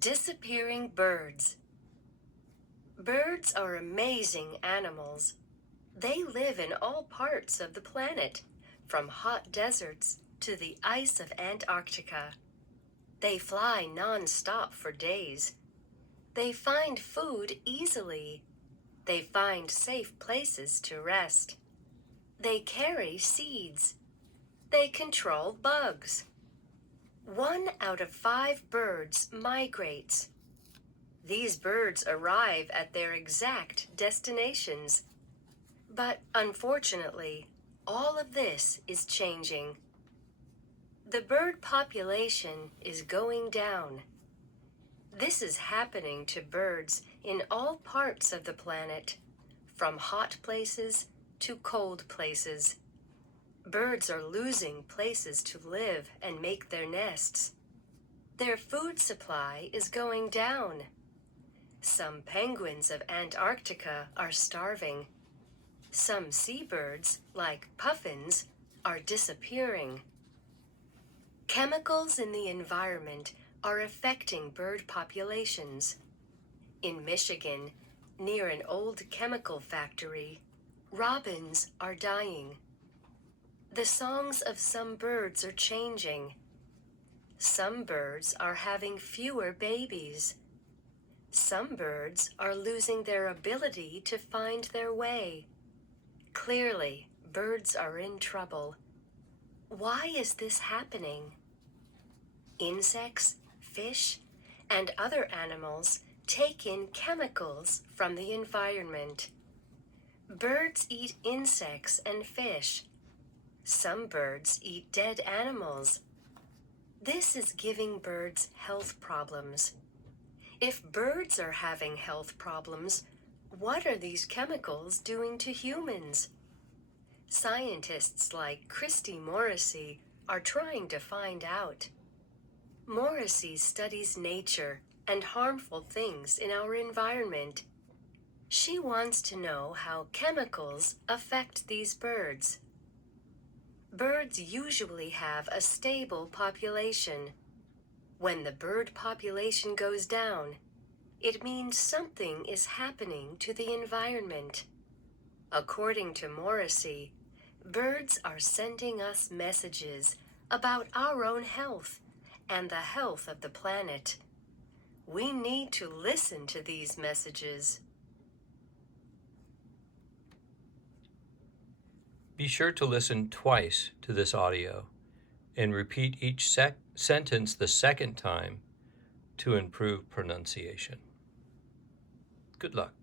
Disappearing birds. Birds are amazing animals. They live in all parts of the planet, from hot deserts to the ice of Antarctica. They fly non-stop for days. They find food easily. They find safe places to rest. They carry seeds. They control bugs. 1 out of 5 birds migrates. These birds arrive at their exact destinations. But unfortunately, all of this is changing. The bird population is going down. This is happening to birds in all parts of the planet, from hot places to cold places. Birds are losing places to live and make their nests. Their food supply is going down. Some penguins of Antarctica are starving. Some seabirds, like puffins, are disappearing. Chemicals in the environment are affecting bird populations. In Michigan, near an old chemical factory, robins are dying. The songs of some birds are changing. Some birds are having fewer babies. Some birds are losing their ability to find their way. Clearly, birds are in trouble. Why is this happening? Insects, fish, and other animals take in chemicals from the environment. Birds eat insects and fish. Some birds eat dead animals. This is giving birds health problems. If birds are having health problems, what are these chemicals doing to humans? Scientists like Christy Morrissey are trying to find out. Morrissey studies nature and harmful things in our environment. She wants to know how chemicals affect these birds. Birds usually have a stable population. When the bird population goes down, it means something is happening to the environment. According to Morrissey, birds are sending us messages about our own health and the health of the planet. We need to listen to these messages. Be sure to listen twice to this audio and repeat each sentence the second time to improve pronunciation. Good luck.